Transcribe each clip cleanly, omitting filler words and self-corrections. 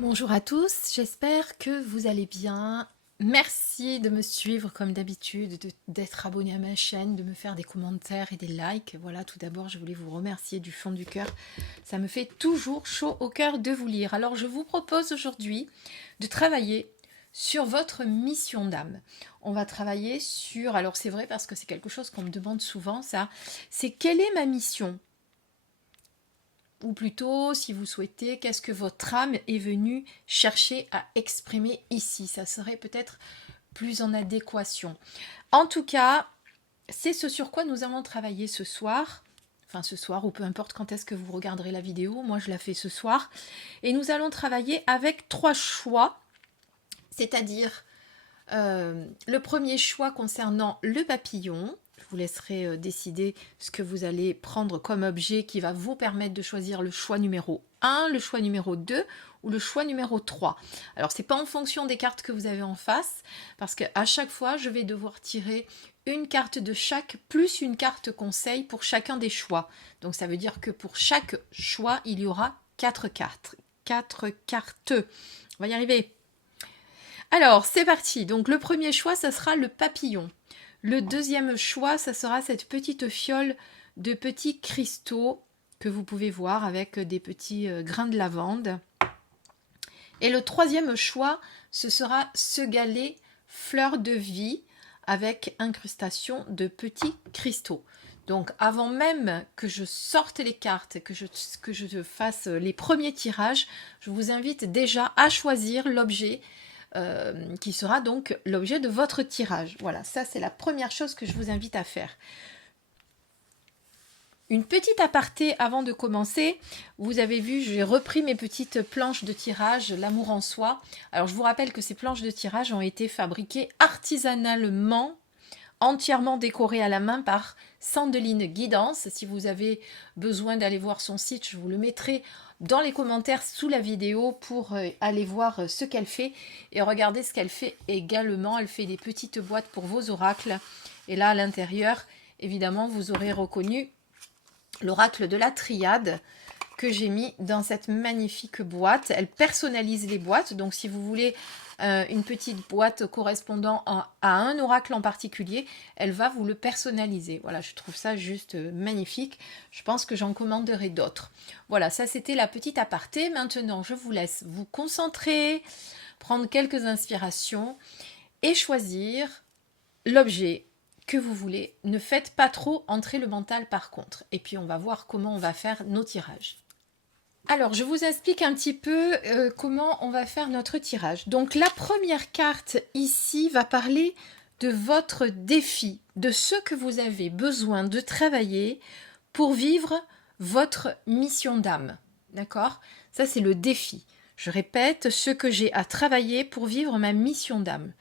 Bonjour à tous, j'espère que vous allez bien. Merci de me suivre comme d'habitude, d'être abonné à ma chaîne, de me faire des commentaires et des likes. Voilà, tout d'abord, je voulais vous remercier du fond du cœur. Ça me fait toujours chaud au cœur de vous lire. Alors, je vous propose aujourd'hui de travailler sur votre mission d'âme. On va travailler sur, alors c'est vrai parce que c'est quelque chose qu'on me demande souvent, ça, c'est quelle est ma mission ? Ou plutôt, si vous souhaitez, qu'est-ce que votre âme est venue chercher à exprimer ici? Ça serait peut-être plus en adéquation. En tout cas, c'est ce sur quoi nous allons travailler ce soir. Enfin, ce soir, ou peu importe quand est-ce que vous regarderez la vidéo. Moi, je la fais ce soir. Et nous allons travailler avec 3 choix. C'est-à-dire, le premier choix concernant le papillon. Je vous laisserai décider ce que vous allez prendre comme objet qui va vous permettre de choisir le choix numéro 1, le choix numéro 2 ou le choix numéro 3. Alors, ce n'est pas en fonction des cartes que vous avez en face, parce qu'à chaque fois, je vais devoir tirer une carte de chaque, plus une carte conseil pour chacun des choix. Donc, ça veut dire que pour chaque choix, il y aura 4 cartes. 4 cartes. On va y arriver. Alors, c'est parti. Donc, le premier choix, ça sera le papillon. Le deuxième choix, ça sera cette petite fiole de petits cristaux que vous pouvez voir avec des petits grains de lavande. Et le troisième choix, ce sera ce galet fleur de vie avec incrustation de petits cristaux. Donc avant même que je sorte les cartes, que je fasse les premiers tirages, je vous invite déjà à choisir l'objet qui sera donc l'objet de votre tirage. Voilà, ça c'est la première chose que je vous invite à faire. Une petite aparté avant de commencer, vous avez vu, j'ai repris mes petites planches de tirage, l'amour en soi. Alors je vous rappelle que ces planches de tirage ont été fabriquées artisanalement, entièrement décorées à la main par Sandeline Guidance. Si vous avez besoin d'aller voir son site, je vous le mettrai dans les commentaires sous la vidéo pour aller voir ce qu'elle fait et regarder ce qu'elle fait également. Elle fait des petites boîtes pour vos oracles. Et là, à l'intérieur, évidemment, vous aurez reconnu l'oracle de la triade que j'ai mis dans cette magnifique boîte. Elle personnalise les boîtes, donc si vous voulez une petite boîte correspondant à un oracle en particulier, elle va vous le personnaliser. Voilà, je trouve ça juste magnifique. Je pense que j'en commanderai d'autres. Voilà, ça c'était la petite aparté. Maintenant, je vous laisse vous concentrer, prendre quelques inspirations et choisir l'objet que vous voulez. Ne faites pas trop entrer le mental par contre. Et puis on va voir comment on va faire nos tirages. Alors, je vous explique un petit peu comment on va faire notre tirage. Donc, la première carte ici va parler de votre défi, de ce que vous avez besoin de travailler pour vivre votre mission d'âme. D'accord? Ça, c'est le défi. Je répète, ce que j'ai à travailler pour vivre ma mission d'âme.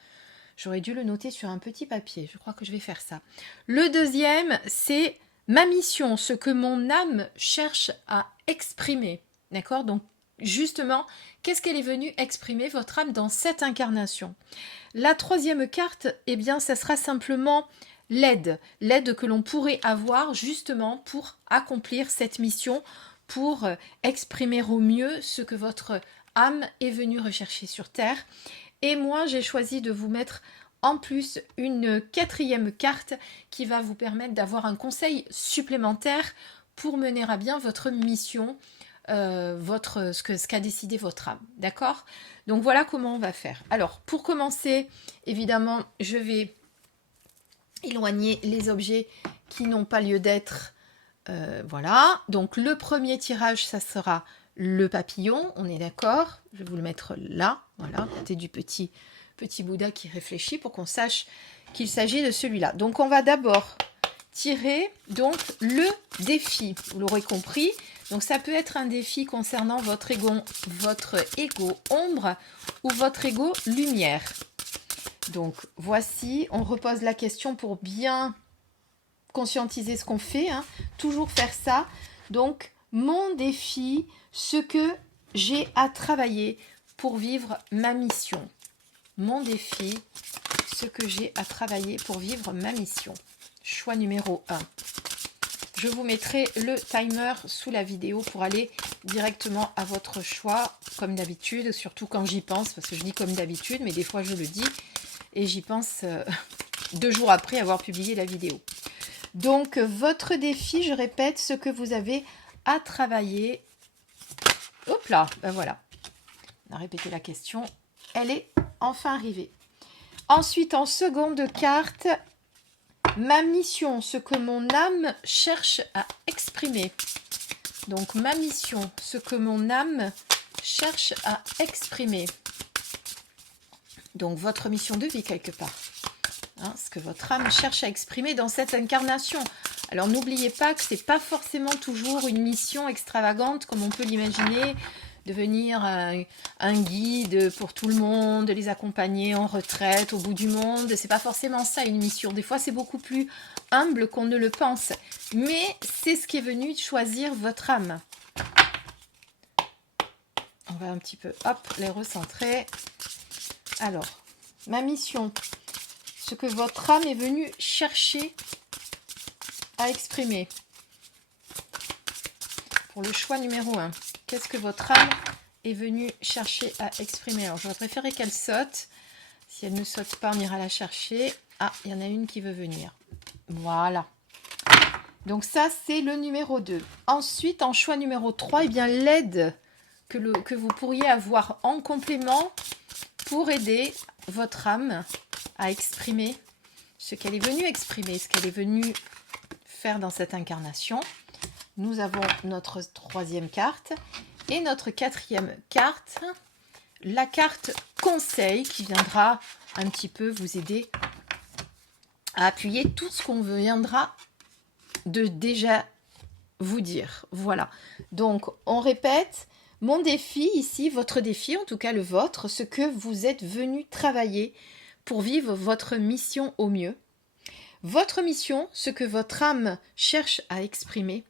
J'aurais dû le noter sur un petit papier. Je crois que je vais faire ça. Le deuxième, c'est ma mission, ce que mon âme cherche à exprimer. D'accord? Donc, justement, qu'est-ce qu'elle est venue exprimer, votre âme, dans cette incarnation? La troisième carte, eh bien, ça sera simplement l'aide. L'aide que l'on pourrait avoir, justement, pour accomplir cette mission, pour exprimer au mieux ce que votre âme est venue rechercher sur Terre. Et moi, j'ai choisi de vous mettre en plus une quatrième carte qui va vous permettre d'avoir un conseil supplémentaire pour mener à bien votre mission, ce qu'a décidé votre âme. D'accord? Donc voilà comment on va faire. Alors, pour commencer, évidemment, je vais éloigner les objets qui n'ont pas lieu d'être. Voilà. Donc le premier tirage, ça sera le papillon, on est d'accord. Je vais vous le mettre là, voilà, à côté du petit Bouddha qui réfléchit pour qu'on sache qu'il s'agit de celui-là. Donc on va d'abord tirer donc le défi, vous l'aurez compris. Donc ça peut être un défi concernant votre ego ombre ou votre ego lumière. Donc voici, on repose la question pour bien conscientiser ce qu'on fait, hein. Toujours faire ça. Donc mon défi, ce que j'ai à travailler pour vivre ma mission. Mon défi, ce que j'ai à travailler pour vivre ma mission. Choix numéro 1. Je vous mettrai le timer sous la vidéo pour aller directement à votre choix, comme d'habitude, surtout quand j'y pense, parce que je dis comme d'habitude, mais des fois je le dis, et j'y pense 2 jours après avoir publié la vidéo. Donc, votre défi, je répète, ce que vous avez à travailler. Hop là, ben voilà. On a répété la question. Elle est enfin arrivée. Ensuite, en seconde carte, ma mission, ce que mon âme cherche à exprimer. Donc, ma mission, ce que mon âme cherche à exprimer. Donc, votre mission de vie, quelque part. Hein, ce que votre âme cherche à exprimer dans cette incarnation. Alors, n'oubliez pas que ce n'est pas forcément toujours une mission extravagante, comme on peut l'imaginer, devenir un guide pour tout le monde, les accompagner en retraite au bout du monde. C'est pas forcément ça une mission. Des fois, c'est beaucoup plus humble qu'on ne le pense. Mais c'est ce qui est venu choisir votre âme. On va un petit peu, hop, les recentrer. Alors, ma mission, ce que votre âme est venue chercher à exprimer. Pour le choix numéro 1. Qu'est-ce que votre âme est venue chercher à exprimer? Alors, j'aurais préféré qu'elle saute. Si elle ne saute pas, on ira la chercher. Ah, il y en a une qui veut venir. Voilà. Donc ça, c'est le numéro 2. Ensuite, en choix numéro 3, eh bien l'aide que vous pourriez avoir en complément pour aider votre âme à exprimer ce qu'elle est venue exprimer, ce qu'elle est venue faire dans cette incarnation. Nous avons notre 3e carte et notre 4e carte, la carte conseil qui viendra un petit peu vous aider à appuyer tout ce qu'on viendra de déjà vous dire. Voilà. Donc, on répète, mon défi ici, votre défi, en tout cas le vôtre, ce que vous êtes venu travailler pour vivre votre mission au mieux. Votre mission, ce que votre âme cherche à exprimer.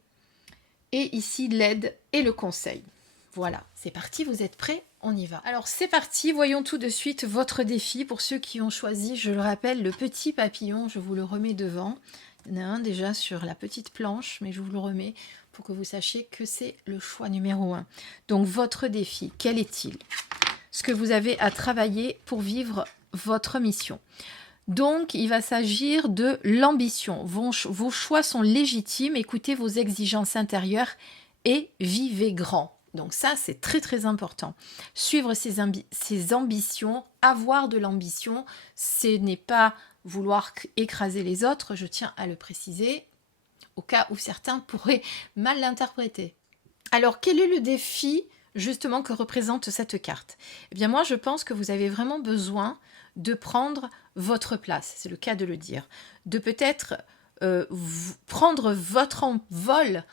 Et ici, l'aide et le conseil. Voilà, c'est parti, vous êtes prêts? On y va. Alors, c'est parti, voyons tout de suite votre défi. Pour ceux qui ont choisi, je le rappelle, le petit papillon, je vous le remets devant. Il y en a un déjà sur la petite planche, mais je vous le remets pour que vous sachiez que c'est le choix numéro 1. Donc, votre défi, quel est-il? Ce que vous avez à travailler pour vivre votre mission. Donc, il va s'agir de l'ambition. Vos choix sont légitimes, écoutez vos exigences intérieures et vivez grand. Donc ça, c'est très très important. Suivre ses ambitions, avoir de l'ambition, ce n'est pas vouloir écraser les autres, je tiens à le préciser, au cas où certains pourraient mal l'interpréter. Alors, quel est le défi justement que représente cette carte? Eh bien moi, je pense que vous avez vraiment besoin de prendre votre place, c'est le cas de le dire, de peut-être prendre votre envol,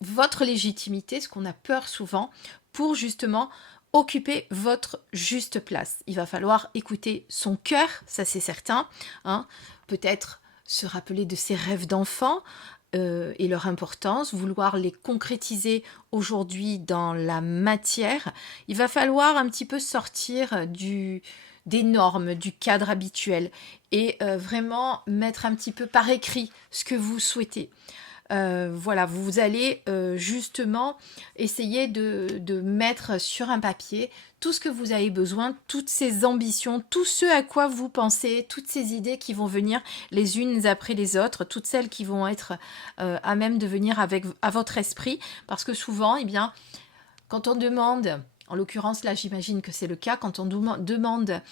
votre légitimité, ce qu'on a peur souvent, pour justement occuper votre juste place. Il va falloir écouter son cœur, ça c'est certain, hein. Peut-être se rappeler de ses rêves d'enfant, et leur importance, vouloir les concrétiser aujourd'hui dans la matière. Il va falloir un petit peu sortir des normes, du cadre habituel et vraiment mettre un petit peu par écrit ce que vous souhaitez. Voilà, vous allez justement essayer de mettre sur un papier tout ce que vous avez besoin, toutes ces ambitions, tout ce à quoi vous pensez, toutes ces idées qui vont venir les unes après les autres, toutes celles qui vont être à même de venir à votre esprit, parce que souvent, eh bien, quand on demande, en l'occurrence là j'imagine que c'est le cas, quand on demande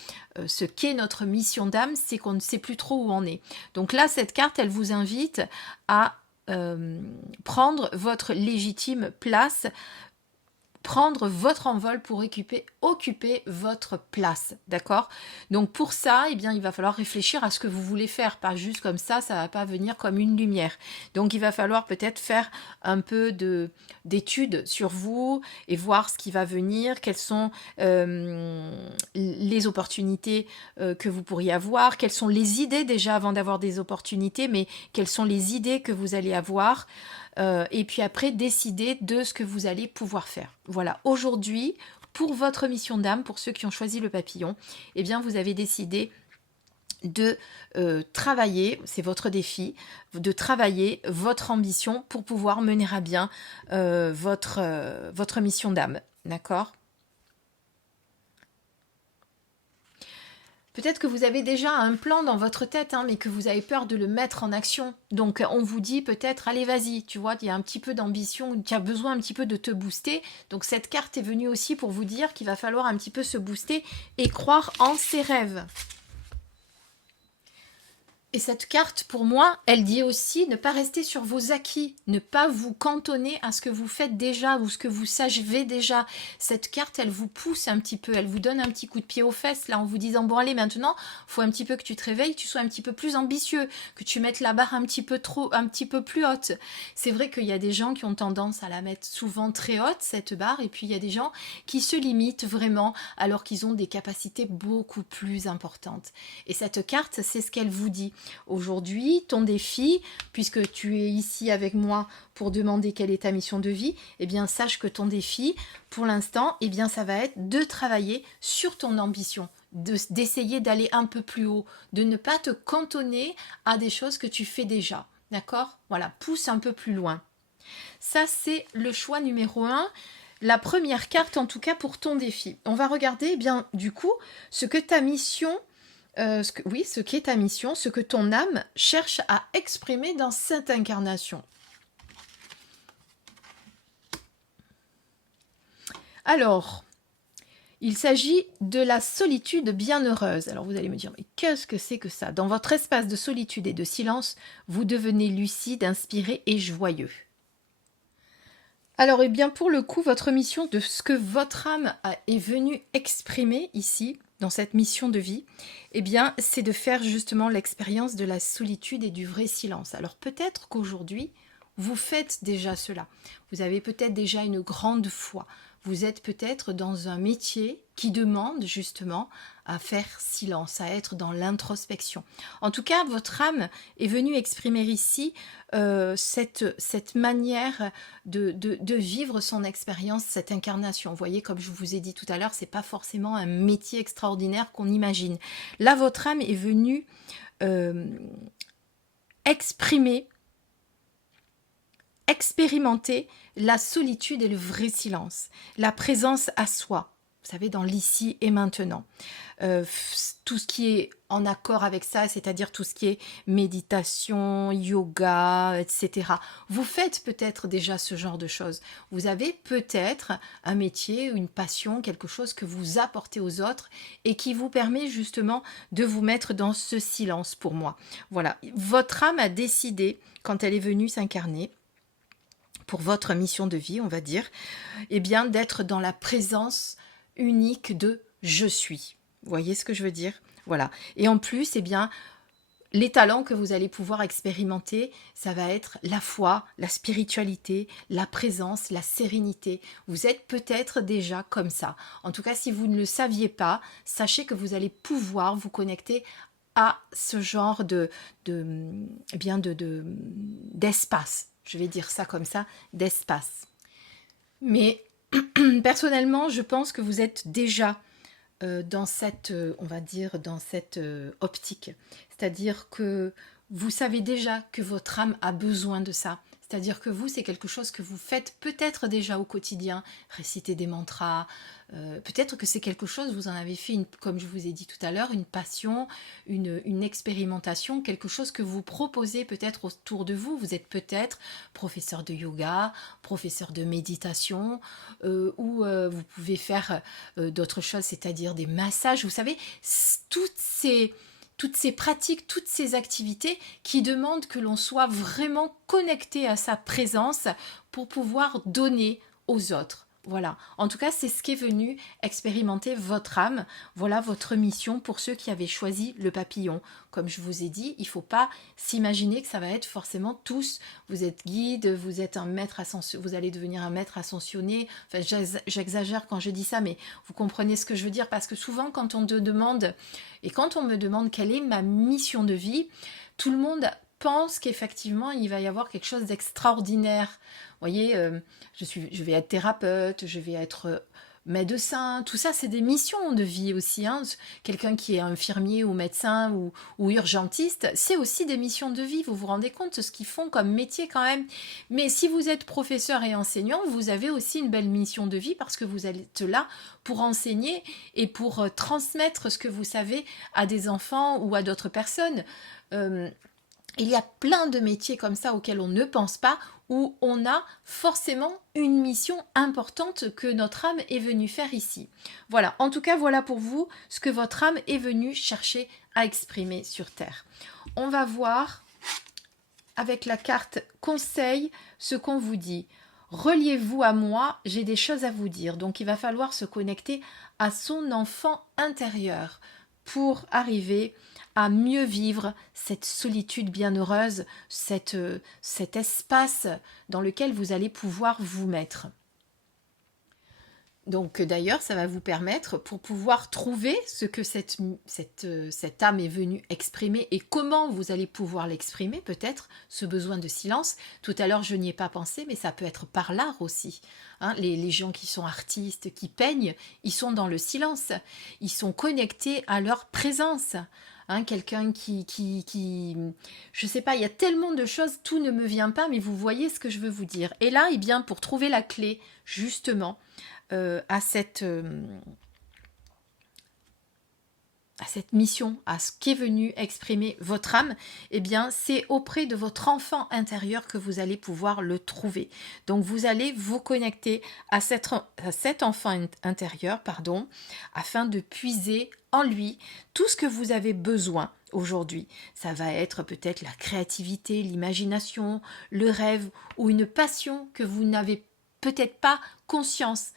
ce qu'est notre mission d'âme, c'est qu'on ne sait plus trop où on est. Donc là, cette carte, elle vous invite à prendre votre légitime place, prendre votre envol pour occuper votre place, d'accord? Donc pour ça, eh bien, il va falloir réfléchir à ce que vous voulez faire, pas juste comme ça va pas venir comme une lumière. Donc il va falloir peut-être faire un peu d'études sur vous et voir ce qui va venir, quelles sont les opportunités que vous pourriez avoir, quelles sont les idées déjà avant d'avoir des opportunités, mais quelles sont les idées que vous allez avoir. Et puis après, décider de ce que vous allez pouvoir faire. Voilà, aujourd'hui, pour votre mission d'âme, pour ceux qui ont choisi le papillon, eh bien, vous avez décidé de travailler, c'est votre défi, de travailler votre ambition pour pouvoir mener à bien votre mission d'âme. D'accord ? Peut-être que vous avez déjà un plan dans votre tête, hein, mais que vous avez peur de le mettre en action. Donc on vous dit peut-être, allez vas-y, tu vois, il y a un petit peu d'ambition, tu as besoin un petit peu de te booster. Donc cette carte est venue aussi pour vous dire qu'il va falloir un petit peu se booster et croire en ses rêves. Et cette carte, pour moi, elle dit aussi ne pas rester sur vos acquis, ne pas vous cantonner à ce que vous faites déjà ou ce que vous savez déjà. Cette carte, elle vous pousse un petit peu, elle vous donne un petit coup de pied aux fesses, là, en vous disant, bon allez, maintenant, faut un petit peu que tu te réveilles, tu sois un petit peu plus ambitieux, que tu mettes la barre un petit peu plus haute. C'est vrai qu'il y a des gens qui ont tendance à la mettre souvent très haute, cette barre, et puis il y a des gens qui se limitent vraiment alors qu'ils ont des capacités beaucoup plus importantes. Et cette carte, c'est ce qu'elle vous dit. Aujourd'hui, ton défi, puisque tu es ici avec moi pour demander quelle est ta mission de vie, eh bien sache que ton défi, pour l'instant, eh bien ça va être de travailler sur ton ambition, d'essayer d'aller un peu plus haut, de ne pas te cantonner à des choses que tu fais déjà. D'accord ? Voilà, pousse un peu plus loin. Ça, c'est le choix numéro 1. La première carte, en tout cas, pour ton défi. On va regarder, eh bien, du coup, ce que ta mission... ce qui est ta mission, ce que ton âme cherche à exprimer dans cette incarnation. Alors, il s'agit de la solitude bienheureuse. Alors vous allez me dire, mais qu'est-ce que c'est que ça ? Dans votre espace de solitude et de silence, vous devenez lucide, inspiré et joyeux. Alors, eh bien, pour le coup, votre mission, de ce que votre âme est venue exprimer ici, dans cette mission de vie, eh bien, c'est de faire justement l'expérience de la solitude et du vrai silence. Alors peut-être qu'aujourd'hui, vous faites déjà cela. Vous avez peut-être déjà une grande foi. Vous êtes peut-être dans un métier qui demande justement à faire silence, à être dans l'introspection. En tout cas, votre âme est venue exprimer ici cette manière de vivre son expérience, cette incarnation. Vous voyez, comme je vous ai dit tout à l'heure, c'est pas forcément un métier extraordinaire qu'on imagine. Là, votre âme est venue expérimenter la solitude et le vrai silence, la présence à soi, vous savez, dans l'ici et maintenant. Tout ce qui est en accord avec ça, c'est-à-dire tout ce qui est méditation, yoga, etc. Vous faites peut-être déjà ce genre de choses. Vous avez peut-être un métier, une passion, quelque chose que vous apportez aux autres et qui vous permet justement de vous mettre dans ce silence pour moi. Voilà, votre âme a décidé, quand elle est venue s'incarner, pour votre mission de vie, on va dire, eh bien d'être dans la présence unique de « je suis ». Vous voyez ce que je veux dire ? Voilà. Et en plus, eh bien, les talents que vous allez pouvoir expérimenter, ça va être la foi, la spiritualité, la présence, la sérénité. Vous êtes peut-être déjà comme ça. En tout cas, si vous ne le saviez pas, sachez que vous allez pouvoir vous connecter à ce genre d'espace. Je vais dire ça comme ça, d'espace. Mais personnellement, je pense que vous êtes déjà dans cette, on va dire, dans cette optique. C'est-à-dire que vous savez déjà que votre âme a besoin de ça. C'est-à-dire que vous, c'est quelque chose que vous faites peut-être déjà au quotidien, réciter des mantras. Peut-être que c'est quelque chose, vous en avez fait, comme je vous ai dit tout à l'heure, une passion, une expérimentation, quelque chose que vous proposez peut-être autour de vous. Vous êtes peut-être professeur de yoga, professeur de méditation, ou vous pouvez faire d'autres choses, c'est-à-dire des massages. Vous savez, toutes ces pratiques, toutes ces activités qui demandent que l'on soit vraiment connecté à sa présence pour pouvoir donner aux autres. Voilà, en tout cas, c'est ce qui est venu expérimenter votre âme. Voilà votre mission pour ceux qui avaient choisi le papillon. Comme je vous ai dit, il ne faut pas s'imaginer que ça va être forcément tous. Vous êtes guide, vous êtes un maître ascensionné, vous allez devenir un maître ascensionné. Enfin, j'exagère quand je dis ça, mais vous comprenez ce que je veux dire, parce que souvent, quand on te demande, et quand on me demande quelle est ma mission de vie, tout le monde pense qu'effectivement, il va y avoir quelque chose d'extraordinaire. Vous voyez, je vais être thérapeute, je vais être médecin, tout ça, c'est des missions de vie aussi. Hein. Quelqu'un qui est infirmier ou médecin ou urgentiste, c'est aussi des missions de vie. Vous vous rendez compte de ce qu'ils font comme métier quand même. Mais si vous êtes professeur et enseignant, vous avez aussi une belle mission de vie parce que vous êtes là pour enseigner et pour transmettre ce que vous savez à des enfants ou à d'autres personnes. Il y a plein de métiers comme ça auxquels on ne pense pas, où on a forcément une mission importante que notre âme est venue faire ici. Voilà, en tout cas, voilà pour vous ce que votre âme est venue chercher à exprimer sur Terre. On va voir avec la carte conseil ce qu'on vous dit. Reliez-vous à moi, j'ai des choses à vous dire. Donc il va falloir se connecter à son enfant intérieur pour arriver à mieux vivre cette solitude bienheureuse, cet espace dans lequel vous allez pouvoir vous mettre. Donc d'ailleurs, ça va vous permettre, pour pouvoir trouver ce que cette âme est venue exprimer et comment vous allez pouvoir l'exprimer, peut-être, ce besoin de silence. Tout à l'heure, je n'y ai pas pensé, mais ça peut être par l'art aussi. Hein, les gens qui sont artistes, qui peignent, ils sont dans le silence. Ils sont connectés à leur présence. Hein, quelqu'un je sais pas, il y a tellement de choses, tout ne me vient pas, mais vous voyez ce que je veux vous dire. Et là, eh bien, pour trouver la clé, justement, à cette mission, à ce qu'est venu exprimer votre âme, eh bien, c'est auprès de votre enfant intérieur que vous allez pouvoir le trouver. Donc, vous allez vous connecter à cet enfant intérieur, afin de puiser en lui tout ce que vous avez besoin aujourd'hui. Ça va être peut-être la créativité, l'imagination, le rêve ou une passion que vous n'avez peut-être pas conscience.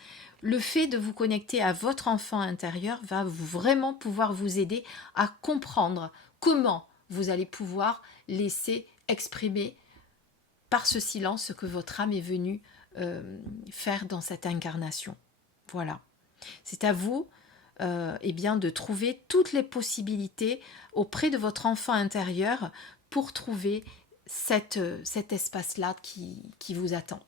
Le fait de vous connecter à votre enfant intérieur va vraiment pouvoir vous aider à comprendre comment vous allez pouvoir laisser exprimer par ce silence ce que votre âme est venue faire dans cette incarnation. Voilà. C'est à vous bien, de trouver toutes les possibilités auprès de votre enfant intérieur pour trouver cet espace-là qui vous attend.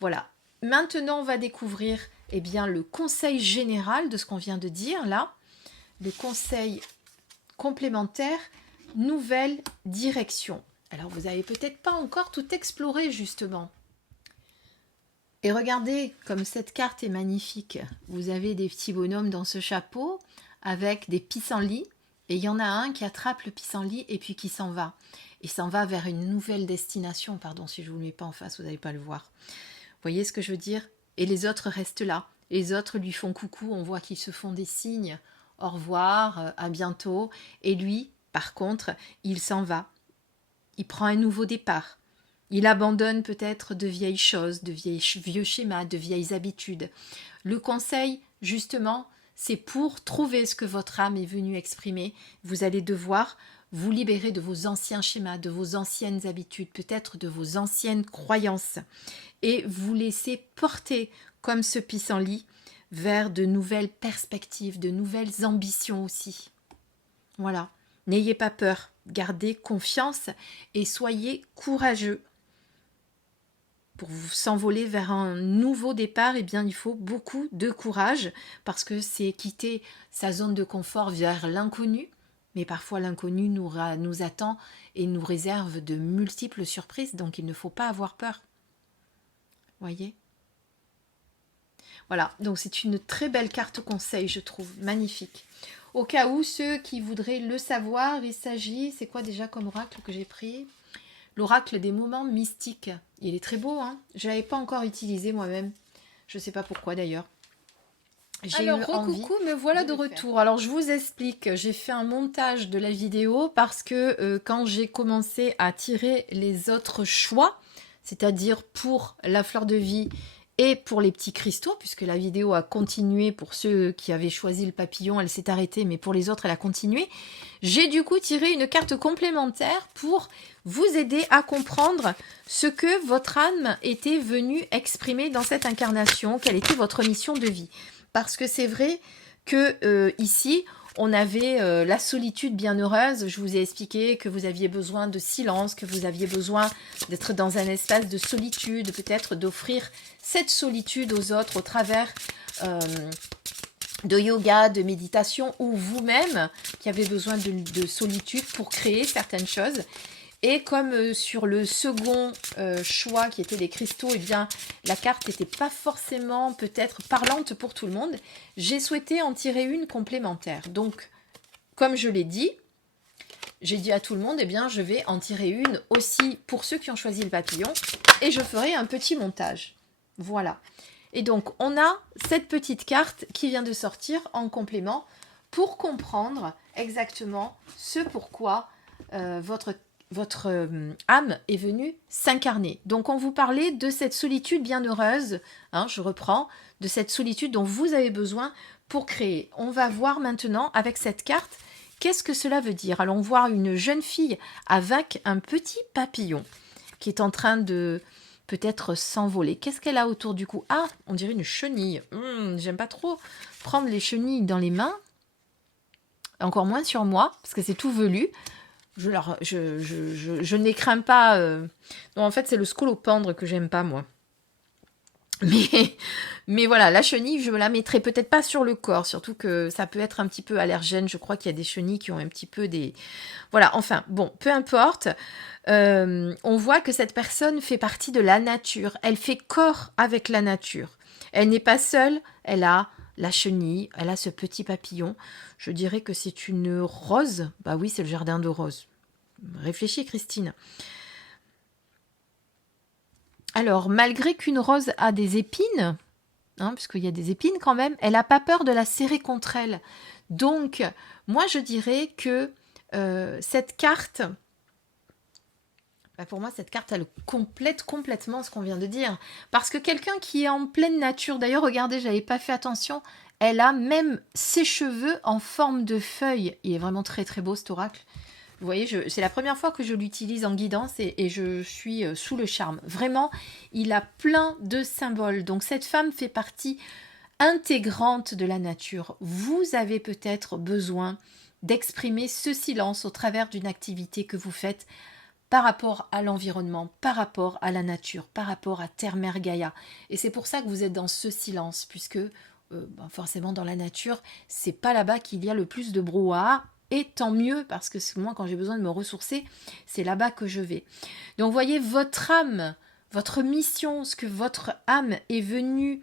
Voilà. Maintenant, on va découvrir le conseil général de ce qu'on vient de dire là. Le conseil complémentaire, nouvelle direction. Alors, vous n'avez peut-être pas encore tout exploré, justement. Et regardez comme cette carte est magnifique. Vous avez des petits bonhommes dans ce chapeau avec des pissenlits. Et il y en a un qui attrape le pissenlit et puis qui s'en va. Il s'en va vers une nouvelle destination. Pardon, si je ne vous le mets pas en face, vous n'allez pas le voir. Vous voyez ce que je veux dire? Et les autres restent là. Les autres lui font coucou, on voit qu'ils se font des signes. Au revoir, à bientôt. Et lui, par contre, il s'en va. Il prend un nouveau départ. Il abandonne peut-être de vieilles choses, de vieux schémas, de vieilles habitudes. Le conseil, justement, c'est pour trouver ce que votre âme est venue exprimer. Vous allez devoir vous libérer de vos anciens schémas, de vos anciennes habitudes, peut-être de vos anciennes croyances, et vous laisser porter, comme ce pissenlit, vers de nouvelles perspectives, de nouvelles ambitions aussi. Voilà, n'ayez pas peur, gardez confiance et soyez courageux. Pour vous s'envoler vers un nouveau départ, il faut beaucoup de courage, parce que c'est quitter sa zone de confort vers l'inconnu. Mais parfois, l'inconnu nous attend et nous réserve de multiples surprises, donc il ne faut pas avoir peur. Voyez ? Voilà, donc c'est une très belle carte conseil, je trouve, magnifique. Au cas où, ceux qui voudraient le savoir, il s'agit, c'est quoi déjà comme oracle que j'ai pris ? L'oracle des moments mystiques. Il est très beau, hein ? Je ne l'avais pas encore utilisé moi-même. Je ne sais pas pourquoi d'ailleurs. Alors, coucou, me voilà de retour. Alors, je vous explique. J'ai fait un montage de la vidéo parce que quand j'ai commencé à tirer les autres choix, c'est-à-dire pour la fleur de vie et pour les petits cristaux, puisque la vidéo a continué pour ceux qui avaient choisi le papillon, elle s'est arrêtée, mais pour les autres, elle a continué. J'ai du coup tiré une carte complémentaire pour vous aider à comprendre ce que votre âme était venue exprimer dans cette incarnation, quelle était votre mission de vie. Parce que c'est vrai que ici, on avait la solitude bienheureuse. Je vous ai expliqué que vous aviez besoin de silence, que vous aviez besoin d'être dans un espace de solitude, peut-être d'offrir cette solitude aux autres au travers de yoga, de méditation, ou vous-même qui avez besoin de solitude pour créer certaines choses. Et comme sur le second choix qui était les cristaux, eh bien la carte n'était pas forcément peut-être parlante pour tout le monde, j'ai souhaité en tirer une complémentaire. Donc, comme je l'ai dit, j'ai dit à tout le monde, eh bien je vais en tirer une aussi pour ceux qui ont choisi le papillon, et je ferai un petit montage. Voilà. Et donc, on a cette petite carte qui vient de sortir en complément pour comprendre exactement ce pourquoi votre âme est venue s'incarner. Donc, on vous parlait de cette solitude bienheureuse, hein, je reprends, de cette solitude dont vous avez besoin pour créer. On va voir maintenant avec cette carte, qu'est-ce que cela veut dire? Alors, on voit une jeune fille avec un petit papillon qui est en train de peut-être s'envoler. Qu'est-ce qu'elle a autour du cou? Ah, on dirait une chenille. J'aime pas trop prendre les chenilles dans les mains. Encore moins sur moi, parce que c'est tout velu. Je n'ai crains pas... Non, en fait, c'est le scolopendre que j'aime pas, moi. Mais voilà, la chenille, je me la mettrai peut-être pas sur le corps, surtout que ça peut être un petit peu allergène. Je crois qu'il y a des chenilles qui ont un petit peu des... Voilà, enfin, bon, peu importe. On voit que cette personne fait partie de la nature. Elle fait corps avec la nature. Elle n'est pas seule, elle a la chenille, elle a ce petit papillon. Je dirais que c'est une rose. Bah oui, c'est le jardin de roses. Réfléchis, Christine. Alors, malgré qu'une rose a des épines, hein, puisqu'il y a des épines quand même, elle n'a pas peur de la serrer contre elle. Donc, moi, je dirais que cette carte, bah pour moi, cette carte, elle complète complètement ce qu'on vient de dire. Parce que quelqu'un qui est en pleine nature, d'ailleurs, regardez, j'avais pas fait attention, elle a même ses cheveux en forme de feuille. Il est vraiment très très beau cet oracle. Vous voyez, c'est la première fois que je l'utilise en guidance et je suis sous le charme. Vraiment, il a plein de symboles. Donc cette femme fait partie intégrante de la nature. Vous avez peut-être besoin d'exprimer ce silence au travers d'une activité que vous faites par rapport à l'environnement, par rapport à la nature, par rapport à Terre, Mère, Gaïa. Et c'est pour ça que vous êtes dans ce silence, puisque forcément dans la nature, c'est pas là-bas qu'il y a le plus de brouhaha. Et tant mieux, parce que moi, quand j'ai besoin de me ressourcer, c'est là-bas que je vais. Donc, vous voyez, votre âme, votre mission, ce que votre âme est venue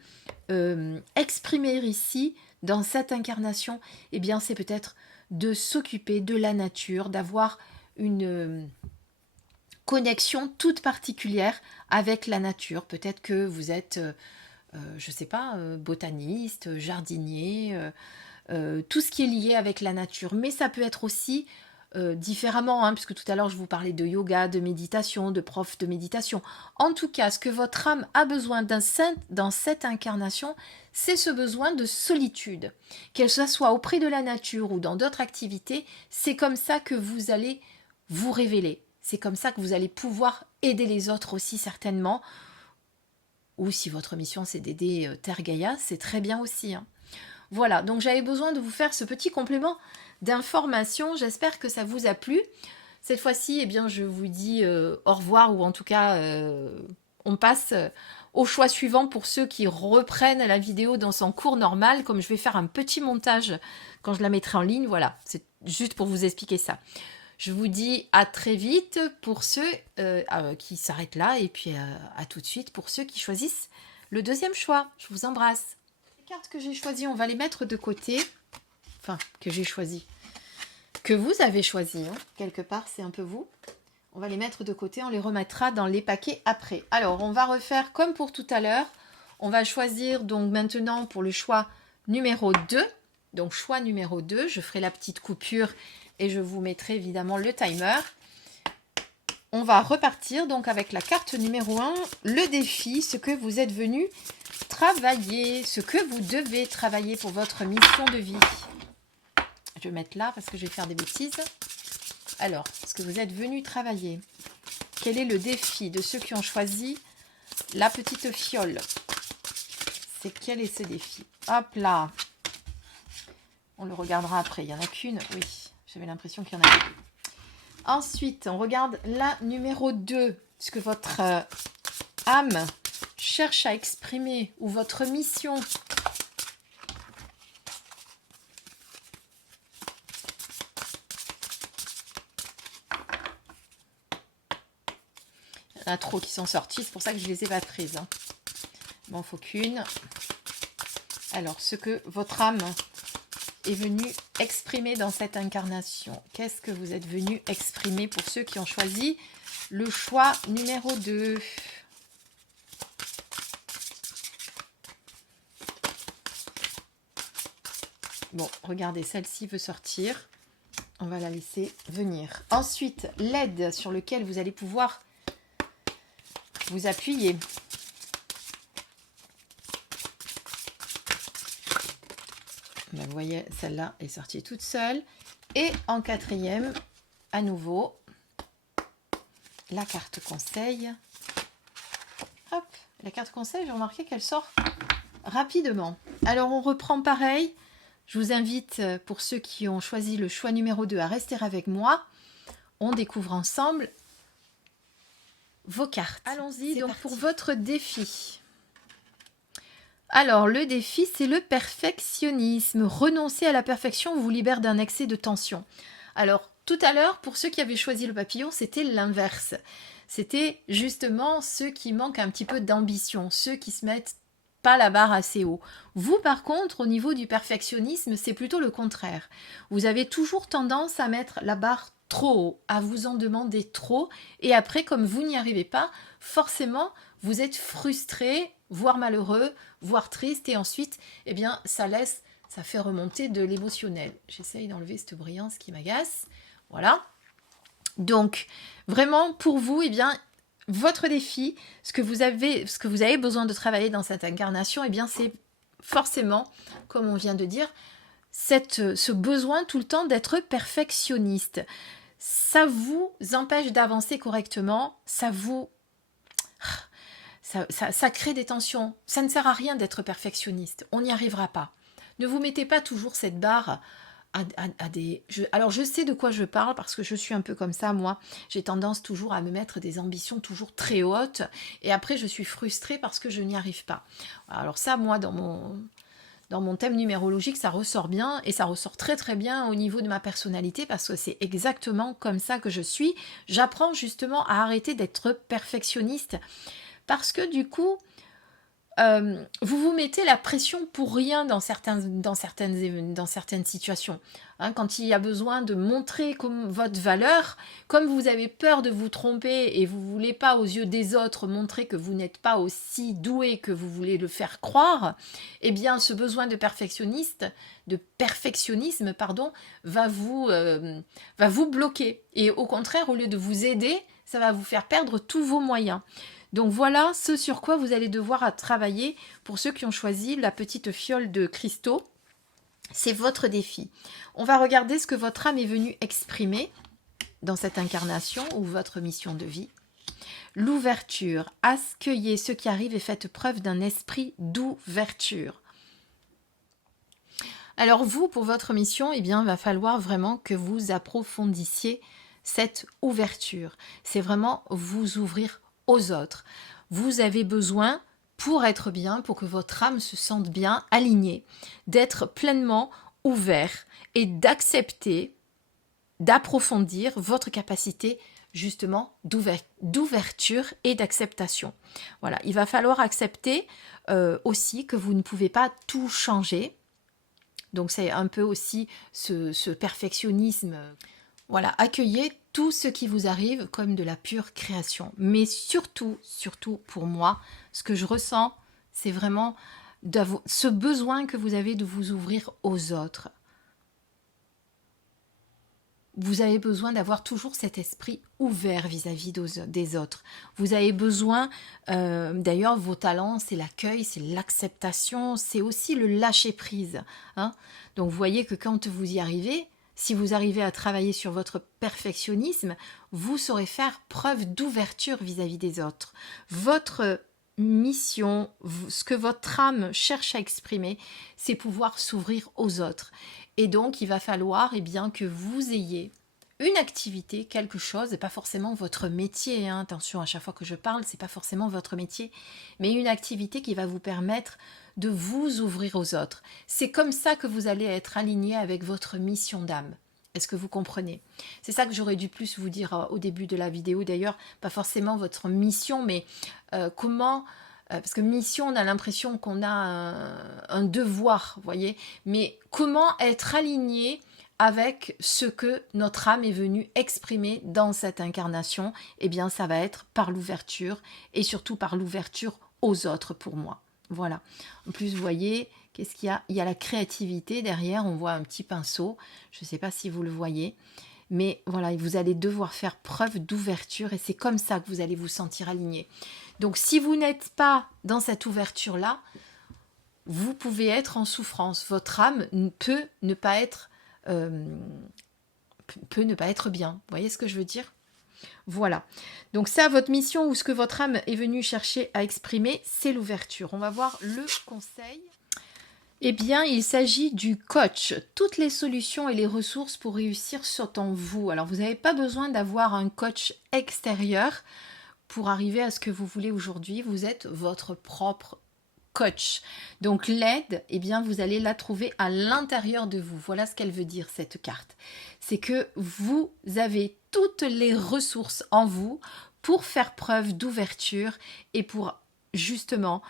exprimer ici, dans cette incarnation, eh bien, c'est peut-être de s'occuper de la nature, d'avoir une connexion toute particulière avec la nature. Peut-être que vous êtes, je ne sais pas, botaniste, jardinier... tout ce qui est lié avec la nature, mais ça peut être aussi différemment, hein, puisque tout à l'heure je vous parlais de yoga, de méditation, de prof de méditation. En tout cas, ce que votre âme a besoin dans cette incarnation, c'est ce besoin de solitude. Qu'elle soit auprès de la nature ou dans d'autres activités, c'est comme ça que vous allez vous révéler. C'est comme ça que vous allez pouvoir aider les autres aussi certainement. Ou si votre mission c'est d'aider Terre Gaïa, c'est très bien aussi, hein. Voilà, donc j'avais besoin de vous faire ce petit complément d'information. J'espère que ça vous a plu. Cette fois-ci, eh bien, je vous dis au revoir, ou en tout cas, on passe au choix suivant pour ceux qui reprennent la vidéo dans son cours normal. Comme je vais faire un petit montage quand je la mettrai en ligne, voilà, c'est juste pour vous expliquer ça. Je vous dis à très vite pour ceux qui s'arrêtent là, et puis à tout de suite pour ceux qui choisissent le deuxième choix. Je vous embrasse. Les cartes que j'ai choisies, on va les mettre de côté. Enfin, que j'ai choisies. Que vous avez choisies, hein. Quelque part, c'est un peu vous. On va les mettre de côté, on les remettra dans les paquets après. Alors, on va refaire comme pour tout à l'heure. On va choisir donc maintenant pour le choix numéro 2. Donc, choix numéro 2, je ferai la petite coupure et je vous mettrai évidemment le timer. On va repartir donc avec la carte numéro 1, le défi, ce que vous êtes venu travailler, ce que vous devez travailler pour votre mission de vie. Je vais mettre là parce que je vais faire des bêtises. Alors, ce que vous êtes venu travailler. Quel est le défi de ceux qui ont choisi la petite fiole? Quel est ce défi? Hop là. On le regardera après. Il n'y en a qu'une? Oui, j'avais l'impression qu'il y en avait. Ensuite, on regarde la numéro 2. Ce que votre âme cherche à exprimer, ou votre mission a trop qui sont sortis, c'est pour ça que je ne les ai pas prises. Hein. Bon, il faut qu'une. Alors, ce que votre âme est venue exprimer dans cette incarnation. Qu'est-ce que vous êtes venu exprimer pour ceux qui ont choisi le choix numéro 2? Bon, regardez, celle-ci veut sortir. On va la laisser venir. Ensuite, l'aide sur lequel vous allez pouvoir vous appuyer. Ben, vous voyez, celle-là est sortie toute seule. Et en quatrième, à nouveau, la carte conseil. Hop, la carte conseil, j'ai remarqué qu'elle sort rapidement. Alors, on reprend pareil. Je vous invite, pour ceux qui ont choisi le choix numéro 2, à rester avec moi. On découvre ensemble vos cartes. Allons-y, donc parti. Pour votre défi. Alors, le défi, c'est le perfectionnisme. Renoncer à la perfection vous libère d'un excès de tension. Alors, tout à l'heure, pour ceux qui avaient choisi le papillon, c'était l'inverse. C'était justement ceux qui manquent un petit peu d'ambition, ceux qui se mettent pas la barre assez haut. Vous, par contre, au niveau du perfectionnisme, c'est plutôt le contraire. Vous avez toujours tendance à mettre la barre trop haut, à vous en demander trop, et après, comme vous n'y arrivez pas, forcément, vous êtes frustré, voire malheureux, voire triste, et ensuite, eh bien, ça fait remonter de l'émotionnel. J'essaye d'enlever cette brillance qui m'agace. Voilà. Donc, vraiment, pour vous, eh bien, votre défi, ce que vous avez besoin de travailler dans cette incarnation, eh bien, c'est forcément, comme on vient de dire, ce besoin tout le temps d'être perfectionniste. Ça vous empêche d'avancer correctement, ça crée des tensions. Ça ne sert à rien d'être perfectionniste, on n'y arrivera pas. Ne vous mettez pas toujours cette barre à des... Alors je sais de quoi je parle parce que je suis un peu comme ça, moi. J'ai tendance toujours à me mettre des ambitions toujours très hautes et après je suis frustrée parce que je n'y arrive pas. Alors ça, moi, dans mon thème numérologique, ça ressort bien et ça ressort très très bien au niveau de ma personnalité parce que c'est exactement comme ça que je suis. J'apprends justement à arrêter d'être perfectionniste parce que du coup, vous vous mettez la pression pour rien dans certaines situations. Hein, quand il y a besoin de montrer votre valeur, comme vous avez peur de vous tromper et vous ne voulez pas aux yeux des autres montrer que vous n'êtes pas aussi doué que vous voulez le faire croire, eh bien ce besoin de perfectionnisme, va vous bloquer. Et au contraire, au lieu de vous aider, ça va vous faire perdre tous vos moyens. Donc voilà ce sur quoi vous allez devoir travailler pour ceux qui ont choisi la petite fiole de cristaux. C'est votre défi. On va regarder ce que votre âme est venue exprimer dans cette incarnation ou votre mission de vie. L'ouverture. Accueillez ce qui arrive et faites preuve d'un esprit d'ouverture. Alors vous, pour votre mission, eh bien, il va falloir vraiment que vous approfondissiez cette ouverture. C'est vraiment vous ouvrir aux autres. Vous avez besoin, pour être bien, pour que votre âme se sente bien alignée, d'être pleinement ouvert et d'accepter, d'approfondir votre capacité justement d'ouverture et d'acceptation. Voilà, il va falloir accepter aussi que vous ne pouvez pas tout changer. Donc c'est un peu aussi ce perfectionnisme. Voilà, accueillez tout ce qui vous arrive comme de la pure création. Mais surtout pour moi, ce que je ressens, c'est vraiment ce besoin que vous avez de vous ouvrir aux autres. Vous avez besoin d'avoir toujours cet esprit ouvert vis-à-vis des autres. Vous avez besoin, d'ailleurs, vos talents, c'est l'accueil, c'est l'acceptation, c'est aussi le lâcher-prise. Hein. Donc vous voyez que quand vous y arrivez, si vous arrivez à travailler sur votre perfectionnisme, vous saurez faire preuve d'ouverture vis-à-vis des autres. Votre mission, ce que votre âme cherche à exprimer, c'est pouvoir s'ouvrir aux autres. Et donc, il va falloir bien, que vous ayez une activité, quelque chose, et pas forcément votre métier. Hein. Attention, à chaque fois que je parle, c'est pas forcément votre métier, mais une activité qui va vous permettre de vous ouvrir aux autres. C'est comme ça que vous allez être aligné avec votre mission d'âme. Est-ce que vous comprenez? C'est ça que j'aurais dû plus vous dire au début de la vidéo. D'ailleurs, pas forcément votre mission, mais comment... parce que mission, on a l'impression qu'on a un devoir, vous voyez. Mais comment être aligné avec ce que notre âme est venue exprimer dans cette incarnation? Eh bien, ça va être par l'ouverture et surtout par l'ouverture aux autres pour moi. Voilà. En plus, vous voyez... Qu'est-ce qu'il y a? Il y a la créativité derrière, on voit un petit pinceau, je ne sais pas si vous le voyez, mais voilà, vous allez devoir faire preuve d'ouverture et c'est comme ça que vous allez vous sentir aligné. Donc si vous n'êtes pas dans cette ouverture-là, vous pouvez être en souffrance. Votre âme peut ne pas être, bien. Vous voyez ce que je veux dire? Voilà. Donc ça, votre mission ou ce que votre âme est venue chercher à exprimer, c'est l'ouverture. On va voir le conseil. Eh bien, il s'agit du coach. Toutes les solutions et les ressources pour réussir sont en vous. Alors, vous n'avez pas besoin d'avoir un coach extérieur pour arriver à ce que vous voulez aujourd'hui. Vous êtes votre propre coach. Donc, l'aide, eh bien, vous allez la trouver à l'intérieur de vous. Voilà ce qu'elle veut dire, cette carte. C'est que vous avez toutes les ressources en vous pour faire preuve d'ouverture et pour justement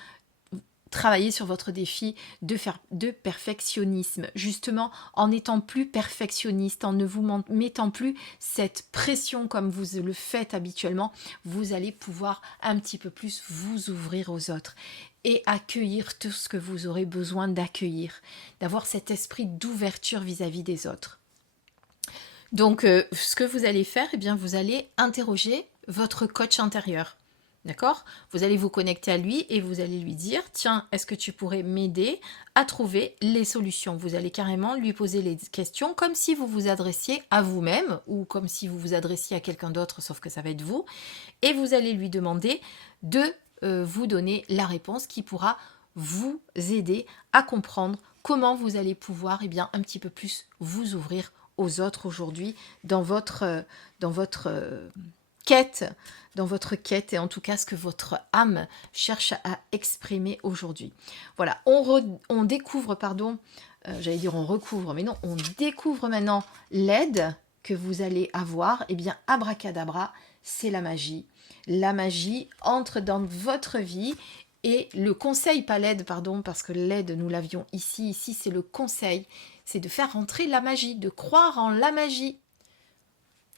travailler sur votre défi de perfectionnisme, justement en n'étant plus perfectionniste, en ne vous mettant plus cette pression comme vous le faites habituellement, vous allez pouvoir un petit peu plus vous ouvrir aux autres et accueillir tout ce que vous aurez besoin d'accueillir, d'avoir cet esprit d'ouverture vis-à-vis des autres. Donc, ce que vous allez faire, eh bien, vous allez interroger votre coach intérieur. D'accord? Vous allez vous connecter à lui et vous allez lui dire, tiens, est-ce que tu pourrais m'aider à trouver les solutions? Vous allez carrément lui poser les questions comme si vous vous adressiez à vous-même ou comme si vous vous adressiez à quelqu'un d'autre, sauf que ça va être vous. Et vous allez lui demander de vous donner la réponse qui pourra vous aider à comprendre comment vous allez pouvoir eh bien, un petit peu plus vous ouvrir aux autres aujourd'hui dans votre quête, et en tout cas ce que votre âme cherche à exprimer aujourd'hui. Voilà, on découvre, j'allais dire on recouvre, mais non, on découvre maintenant l'aide que vous allez avoir. Eh bien, abracadabra, c'est la magie. La magie entre dans votre vie et le conseil, pas l'aide, parce que l'aide, nous l'avions ici. Ici, c'est le conseil, c'est de faire rentrer la magie, de croire en la magie.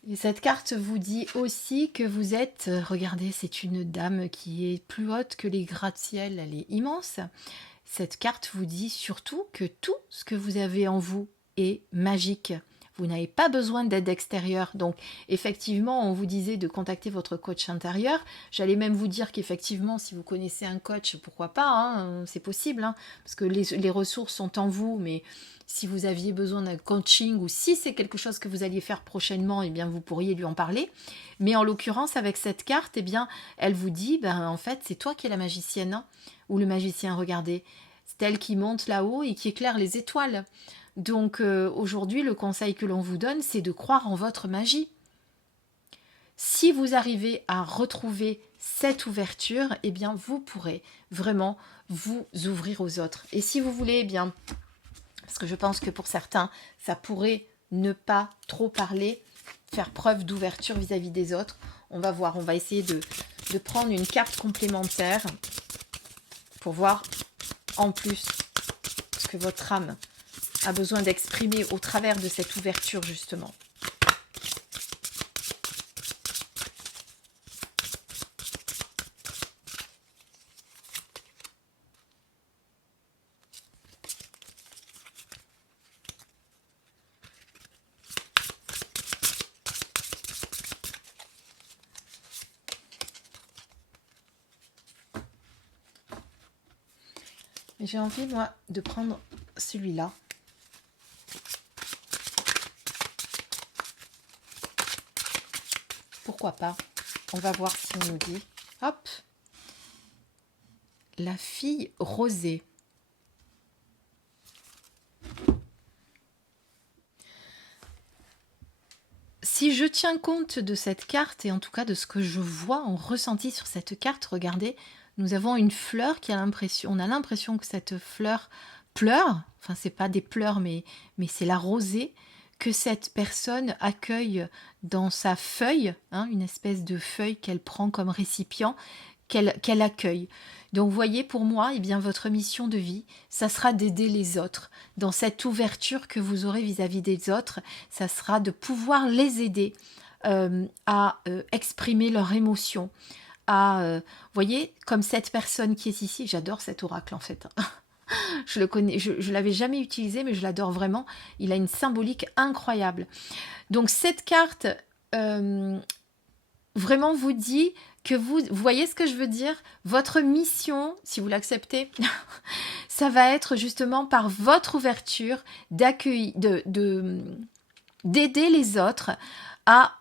Et cette carte vous dit aussi que vous êtes, regardez, c'est une dame qui est plus haute que les gratte-ciel, elle est immense. Cette carte vous dit surtout que tout ce que vous avez en vous est magique. Vous n'avez pas besoin d'aide extérieure. Donc, effectivement, on vous disait de contacter votre coach intérieur. J'allais même vous dire qu'effectivement, si vous connaissez un coach, pourquoi pas, hein, c'est possible, hein, parce que les ressources sont en vous, mais si vous aviez besoin d'un coaching ou si c'est quelque chose que vous alliez faire prochainement, eh bien, vous pourriez lui en parler. Mais en l'occurrence, avec cette carte, eh bien, elle vous dit, en fait, c'est toi qui es la magicienne, hein, ou le magicien, regardez. C'est elle qui monte là-haut et qui éclaire les étoiles. Donc aujourd'hui, le conseil que l'on vous donne, c'est de croire en votre magie. Si vous arrivez à retrouver cette ouverture, eh bien, vous pourrez vraiment vous ouvrir aux autres. Et si vous voulez, eh bien, parce que je pense que pour certains, ça pourrait ne pas trop parler, faire preuve d'ouverture vis-à-vis des autres. On va voir, on va essayer de prendre une carte complémentaire pour voir en plus ce que votre âme a besoin d'exprimer au travers de cette ouverture, justement. J'ai envie, moi, de prendre celui-là. Pourquoi pas? On va voir si on nous dit. Hop! La fille rosée. Si je tiens compte de cette carte, et en tout cas de ce que je vois en ressenti sur cette carte, regardez, nous avons une fleur qui a l'impression, on a l'impression que cette fleur pleure, enfin c'est pas des pleurs, mais c'est la rosée, que cette personne accueille dans sa feuille, hein, une espèce de feuille qu'elle prend comme récipient, qu'elle accueille. Donc vous voyez, pour moi, eh bien, votre mission de vie, ça sera d'aider les autres. Dans cette ouverture que vous aurez vis-à-vis des autres, ça sera de pouvoir les aider à exprimer leurs émotions. Vous voyez, comme cette personne qui est ici, j'adore cet oracle en fait. Je le connais, je l'avais jamais utilisé, mais je l'adore vraiment. Il a une symbolique incroyable. Donc cette carte vraiment vous dit que vous voyez ce que je veux dire. Votre mission, si vous l'acceptez, ça va être justement par votre ouverture d'accueillir, d'aider les autres à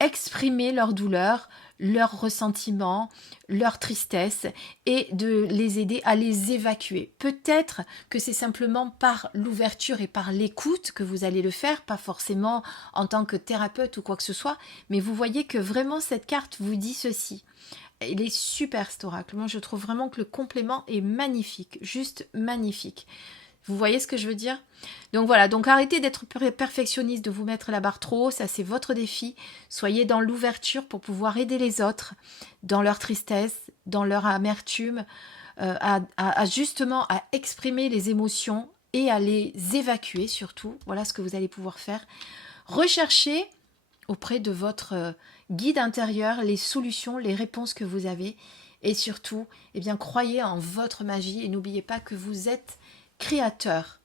exprimer leur douleur, leur ressentiment, leur tristesse et de les aider à les évacuer. Peut-être que c'est simplement par l'ouverture et par l'écoute que vous allez le faire, pas forcément en tant que thérapeute ou quoi que ce soit, mais vous voyez que vraiment cette carte vous dit ceci. Il est super cet oracle. Moi je trouve vraiment que le complément est magnifique, juste magnifique. Vous voyez ce que je veux dire? Donc voilà, donc arrêtez d'être perfectionniste, de vous mettre la barre trop haut, ça c'est votre défi. Soyez dans l'ouverture pour pouvoir aider les autres dans leur tristesse, dans leur amertume, justement à exprimer les émotions et à les évacuer surtout. Voilà ce que vous allez pouvoir faire. Recherchez auprès de votre guide intérieur les solutions, les réponses que vous avez et surtout, eh bien, croyez en votre magie et n'oubliez pas que vous êtes créateur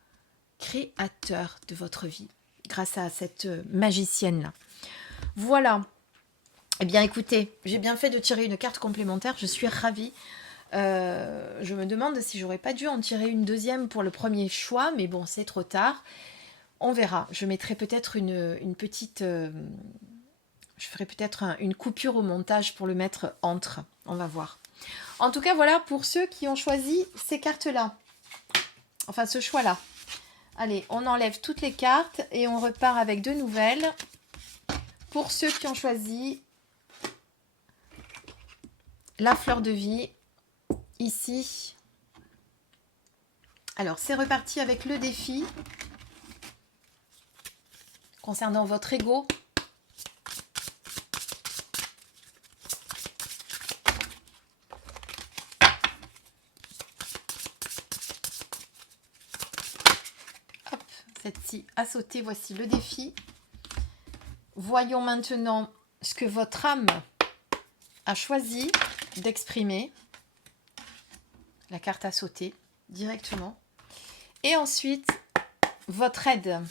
de votre vie grâce à cette magicienne-là. Voilà. Eh bien, écoutez, j'ai bien fait de tirer une carte complémentaire. Je suis ravie. Je me demande si j'aurais pas dû en tirer une deuxième pour le premier choix, mais bon, c'est trop tard. On verra. Je mettrai peut-être une petite... je ferai peut-être une coupure au montage pour le mettre entre. On va voir. En tout cas, voilà pour ceux qui ont choisi ces cartes-là. Enfin, ce choix-là. Allez, on enlève toutes les cartes et on repart avec de nouvelles. Pour ceux qui ont choisi la fleur de vie, ici. Alors, c'est reparti avec le défi concernant votre ego. Celle-ci a sauté, voici le défi. Voyons maintenant ce que votre âme a choisi d'exprimer. La carte a sauté directement. Et ensuite, votre aide.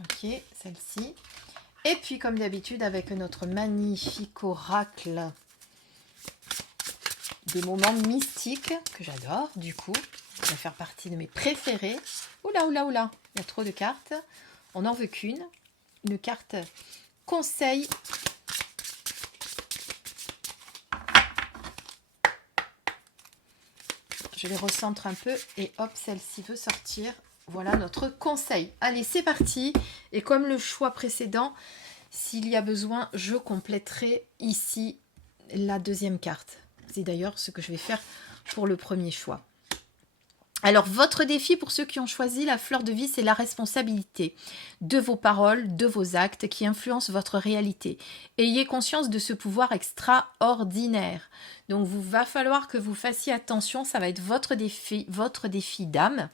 Ok, celle-ci. Et puis, comme d'habitude, avec notre magnifique oracle des moments mystiques que j'adore, du coup, ça va faire partie de mes préférés. Oula, oula, oula, il y a trop de cartes. On n'en veut qu'une. Une carte conseil. Je les recentre un peu et hop, celle-ci veut sortir. Voilà notre conseil. Allez, c'est parti. Et comme le choix précédent, s'il y a besoin, je compléterai ici la deuxième carte. C'est d'ailleurs ce que je vais faire pour le premier choix. Alors, votre défi pour ceux qui ont choisi la fleur de vie, c'est la responsabilité de vos paroles, de vos actes qui influencent votre réalité. Ayez conscience de ce pouvoir extraordinaire. Donc, il va falloir que vous fassiez attention, ça va être votre défi d'âme,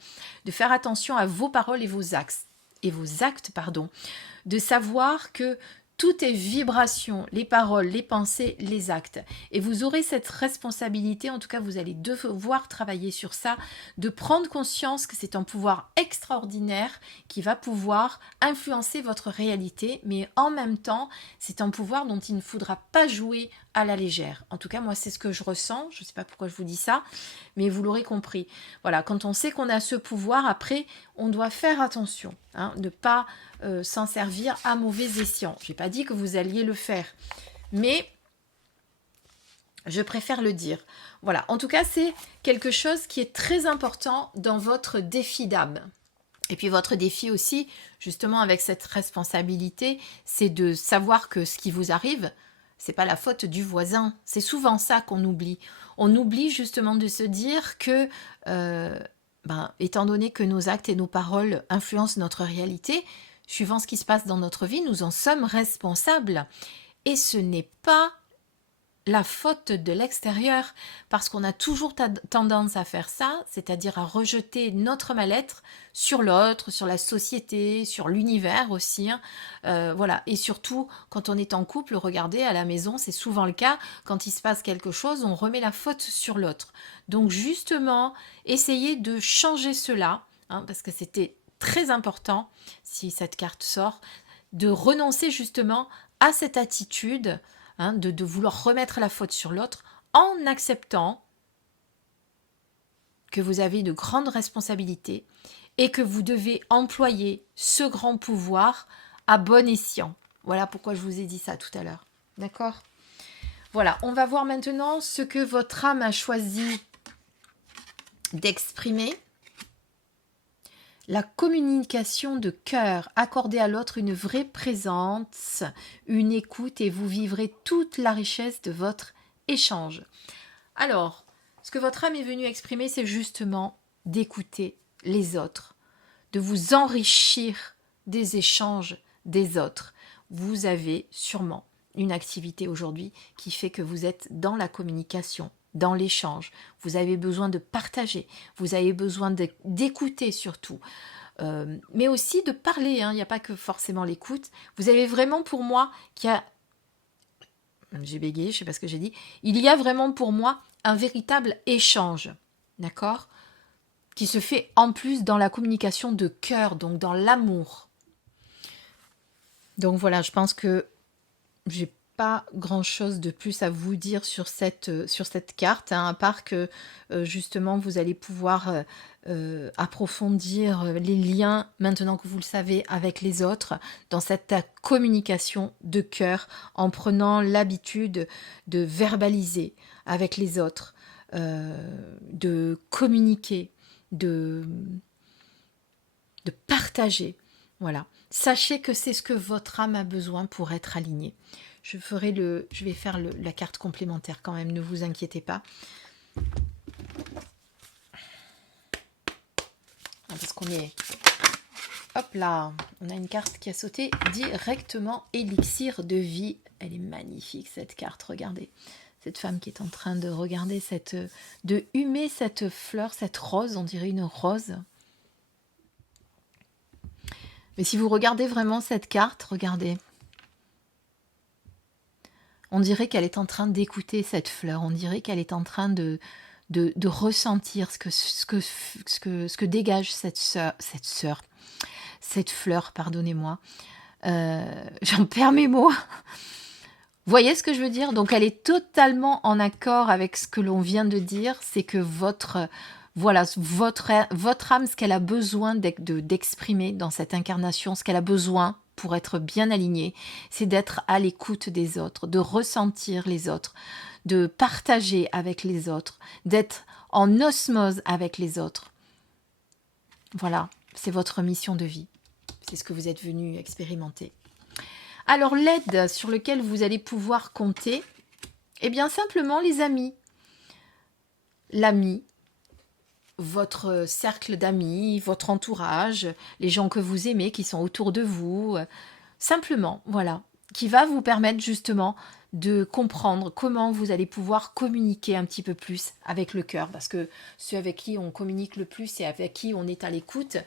de faire attention à vos paroles et vos actes, de savoir que tout est vibration, les paroles, les pensées, les actes. Et vous aurez cette responsabilité, en tout cas vous allez devoir travailler sur ça, de prendre conscience que c'est un pouvoir extraordinaire qui va pouvoir influencer votre réalité, mais en même temps, c'est un pouvoir dont il ne faudra pas jouer à la légère. En tout cas, moi, c'est ce que je ressens. Je ne sais pas pourquoi je vous dis ça, mais vous l'aurez compris. Voilà, quand on sait qu'on a ce pouvoir, après, on doit faire attention, hein, ne pas s'en servir à mauvais escient. Je n'ai pas dit que vous alliez le faire, mais je préfère le dire. Voilà, en tout cas, c'est quelque chose qui est très important dans votre défi d'âme. Et puis votre défi aussi, justement avec cette responsabilité, c'est de savoir que ce qui vous arrive, c'est pas la faute du voisin. C'est souvent ça qu'on oublie. On oublie justement de se dire que, étant donné que nos actes et nos paroles influencent notre réalité, suivant ce qui se passe dans notre vie, nous en sommes responsables. Et ce n'est pas la faute de l'extérieur, parce qu'on a toujours tendance à faire ça, c'est-à-dire à rejeter notre mal-être sur l'autre, sur la société, sur l'univers aussi. Voilà. Et surtout, quand on est en couple, regardez, à la maison, c'est souvent le cas, quand il se passe quelque chose, on remet la faute sur l'autre. Donc justement, essayez de changer cela, parce que c'était très important, si cette carte sort, de renoncer justement à cette attitude, de vouloir remettre la faute sur l'autre, en acceptant que vous avez de grandes responsabilités et que vous devez employer ce grand pouvoir à bon escient. Voilà pourquoi je vous ai dit ça tout à l'heure. D'accord ? Voilà, on va voir maintenant ce que votre âme a choisi d'exprimer. La communication de cœur, accordez à l'autre une vraie présence, une écoute et vous vivrez toute la richesse de votre échange. Alors, ce que votre âme est venue exprimer, c'est justement d'écouter les autres, de vous enrichir des échanges des autres. Vous avez sûrement une activité aujourd'hui qui fait que vous êtes dans la communication, dans l'échange. Vous avez besoin de partager, vous avez besoin d'écouter surtout, mais aussi de parler. Il n'y a pas que forcément l'écoute. Vous avez vraiment pour moi j'ai bégayé, je ne sais pas ce que j'ai dit. Il y a vraiment pour moi un véritable échange, d'accord, qui se fait en plus dans la communication de cœur, donc dans l'amour. Donc voilà, je pense que j'ai pas grand chose de plus à vous dire sur cette carte, à part que justement vous allez pouvoir approfondir les liens, maintenant que vous le savez, avec les autres, dans cette communication de cœur, en prenant l'habitude de verbaliser avec les autres, de communiquer, de partager. Voilà. Sachez que c'est ce que votre âme a besoin pour être alignée. Je vais faire la carte complémentaire quand même, ne vous inquiétez pas. Parce qu'on est... Hop là, on a une carte qui a sauté directement, élixir de vie. Elle est magnifique cette carte, regardez. Cette femme qui est en train de regarder de humer cette fleur, cette rose, on dirait une rose. Mais si vous regardez vraiment cette carte, regardez. On dirait qu'elle est en train d'écouter cette fleur. On dirait qu'elle est en train de ressentir ce que dégage cette fleur, pardonnez-moi. J'en perds mes mots. Vous voyez ce que je veux dire? Donc elle est totalement en accord avec ce que l'on vient de dire. C'est que votre âme, ce qu'elle a besoin d'exprimer dans cette incarnation, ce qu'elle a besoin pour être bien alignée, c'est d'être à l'écoute des autres, de ressentir les autres, de partager avec les autres, d'être en osmose avec les autres. Voilà, c'est votre mission de vie. C'est ce que vous êtes venu expérimenter. Alors l'aide sur laquelle vous allez pouvoir compter, eh bien simplement les amis. L'ami, votre cercle d'amis, votre entourage, les gens que vous aimez, qui sont autour de vous, simplement, voilà, qui va vous permettre justement de comprendre comment vous allez pouvoir communiquer un petit peu plus avec le cœur, parce que ceux avec qui on communique le plus et avec qui on est à l'écoute,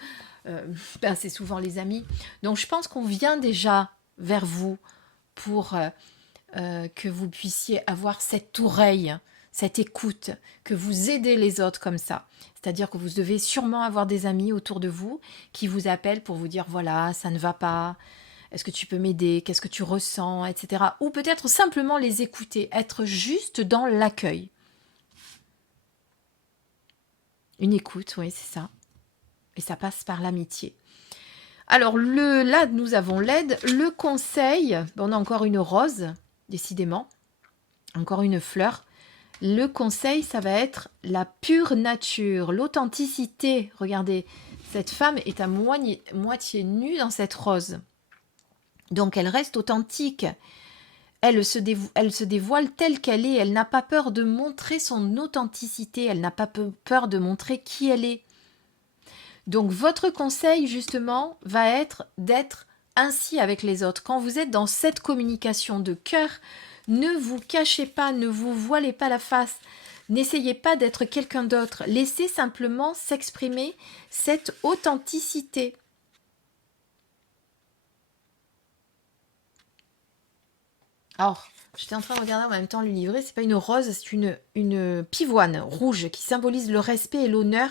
c'est souvent les amis. Donc je pense qu'on vient déjà vers vous pour que vous puissiez avoir cette oreille, cette écoute, que vous aidez les autres comme ça. C'est-à-dire que vous devez sûrement avoir des amis autour de vous qui vous appellent pour vous dire voilà, ça ne va pas, est-ce que tu peux m'aider, qu'est-ce que tu ressens, etc. Ou peut-être simplement les écouter, être juste dans l'accueil. Une écoute, oui, c'est ça. Et ça passe par l'amitié. Alors là, nous avons l'aide, le conseil, on a encore une rose, décidément, encore une fleur. Le conseil, ça va être la pure nature, l'authenticité. Regardez, cette femme est à moitié nue dans cette rose. Donc, elle reste authentique. elle se dévoile telle qu'elle est. Elle n'a pas peur de montrer son authenticité. Elle n'a pas peur de montrer qui elle est. Donc votre conseil justement va être d'être ainsi avec les autres. Quand vous êtes dans cette communication de cœur, ne vous cachez pas, ne vous voilez pas la face. N'essayez pas d'être quelqu'un d'autre. Laissez simplement s'exprimer cette authenticité. Alors, j'étais en train de regarder en même temps le livret. C'est pas une rose, c'est une pivoine rouge qui symbolise le respect et l'honneur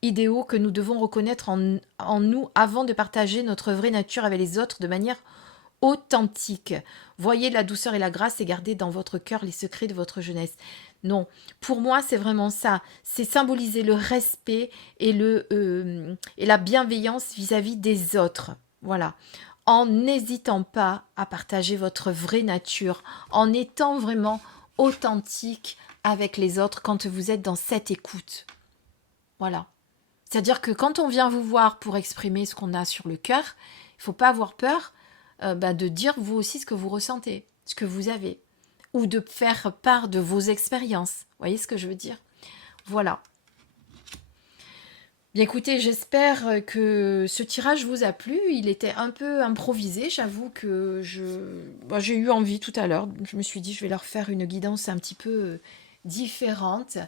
idéaux que nous devons reconnaître en nous avant de partager notre vraie nature avec les autres de manière authentique. Voyez la douceur et la grâce et gardez dans votre cœur les secrets de votre jeunesse. Non, pour moi, c'est vraiment ça. C'est symboliser le respect et, et la bienveillance vis-à-vis des autres. Voilà. En n'hésitant pas à partager votre vraie nature, en étant vraiment authentique avec les autres quand vous êtes dans cette écoute. Voilà. C'est-à-dire que quand on vient vous voir pour exprimer ce qu'on a sur le cœur, il ne faut pas avoir peur de dire vous aussi ce que vous ressentez, ce que vous avez, ou de faire part de vos expériences. Vous voyez ce que je veux dire? Voilà. Bien écoutez, j'espère que ce tirage vous a plu. Il était un peu improvisé. J'avoue que j'ai eu envie tout à l'heure. Je me suis dit, je vais leur faire une guidance un petit peu différente.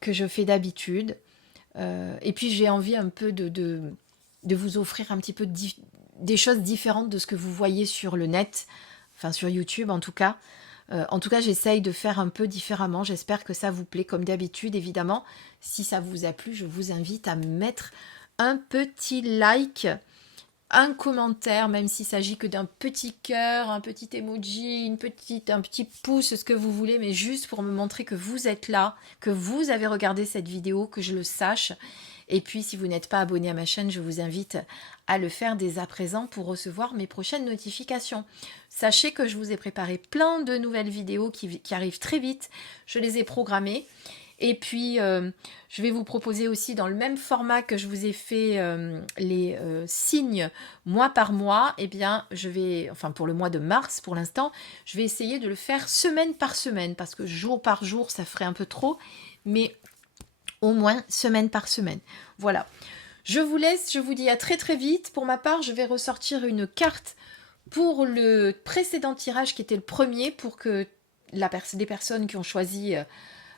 Que je fais d'habitude. Et puis j'ai envie un peu de vous offrir un petit peu des choses différentes de ce que vous voyez sur le net, enfin sur YouTube en tout cas. En tout cas, j'essaye de faire un peu différemment. J'espère que ça vous plaît comme d'habitude, évidemment. Si ça vous a plu, je vous invite à mettre un petit like, un commentaire, même s'il s'agit que d'un petit cœur, un petit emoji, un petit pouce, ce que vous voulez, mais juste pour me montrer que vous êtes là, que vous avez regardé cette vidéo, que je le sache. Et puis, si vous n'êtes pas abonné à ma chaîne, je vous invite à le faire dès à présent pour recevoir mes prochaines notifications. Sachez que je vous ai préparé plein de nouvelles vidéos qui arrivent très vite. Je les ai programmées. Et puis, je vais vous proposer aussi dans le même format que je vous ai fait les signes mois par mois, eh bien, enfin pour le mois de mars pour l'instant, je vais essayer de le faire semaine par semaine, parce que jour par jour, ça ferait un peu trop, mais au moins semaine par semaine. Voilà. Je vous laisse, je vous dis à très très vite. Pour ma part, je vais ressortir une carte pour le précédent tirage qui était le premier, pour que les personnes qui ont choisi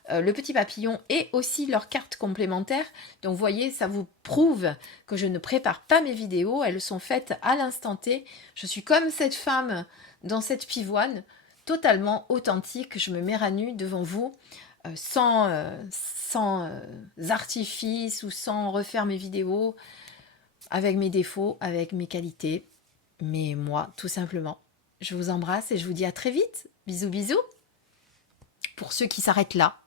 le petit papillon et aussi leurs cartes complémentaires. Donc vous voyez, ça vous prouve que je ne prépare pas mes vidéos, elles sont faites à l'instant T. Je suis comme cette femme dans cette pivoine, totalement authentique. Je me mets à nu devant vous, sans artifice ou sans refaire mes vidéos, avec mes défauts, avec mes qualités. Mais moi, tout simplement. Je vous embrasse et je vous dis à très vite. Bisous, bisous. Pour ceux qui s'arrêtent là.